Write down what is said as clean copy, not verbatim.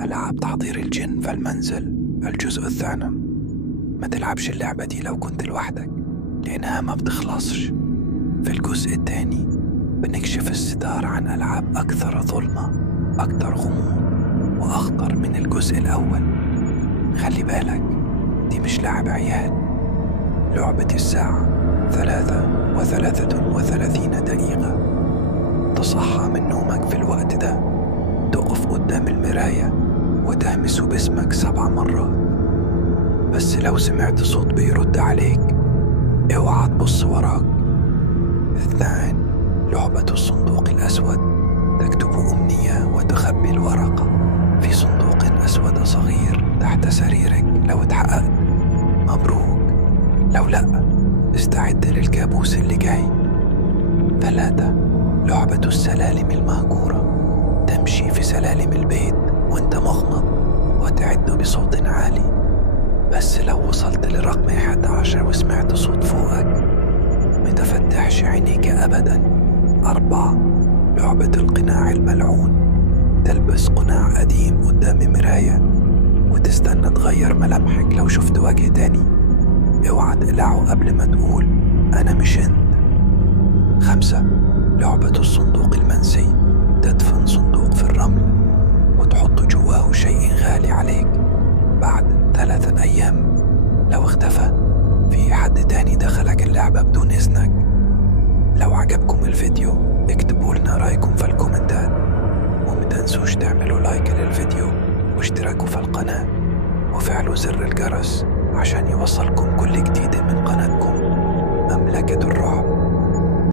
ألعاب تحضير الجن في المنزل الجزء الثاني. ما تلعبش اللعبة دي لو كنت لوحدك، لأنها ما بتخلصش. في الجزء الثاني بنكشف الستار عن ألعاب أكثر ظلمة، أكثر غموض وأخطر من الجزء الأول. خلي بالك، دي مش لعب عيال. لعبة الساعة 3:33 دقيقة. تصحى من نومك في الوقت ده، تقف قدام المراية وتهمس باسمك 7 مرات. بس لو سمعت صوت بيرد عليك، اوعى تبص وراك. 2. لعبة الصندوق الأسود. تكتب أمنية وتخبي الورقة في صندوق أسود صغير تحت سريرك. لو اتحققت مبروك، لو لأ استعد للكابوس اللي جاي. 3. لعبة السلالم المهجورة. تمشي في سلالم البيت وانت مغمض وتعد بصوت عالي، بس لو وصلت لرقم 11 وسمعت صوت فوقك متفتحش عينيك أبدا. 4. لعبة القناع الملعون. تلبس قناع قديم قدام مراية وتستنى تغير ملامحك. لو شفت وجه تاني اوعى تقلعه قبل ما تقول أنا مش انت. 5. لعبة الصندوق المنسي. تدفن صندوق في الرمل وتحط جواه شيء غالي عليك. بعد 3 أيام لو اختفى، في حد تاني دخلك اللعبة بدون إذنك. لو عجبكم الفيديو اكتبوا لنا رأيكم في الكومنتات، ومتنسوش تعملوا لايك للفيديو واشتراكوا في القناة وفعلوا زر الجرس عشان يوصلكم كل جديد من قناتكم مملكة الرعب.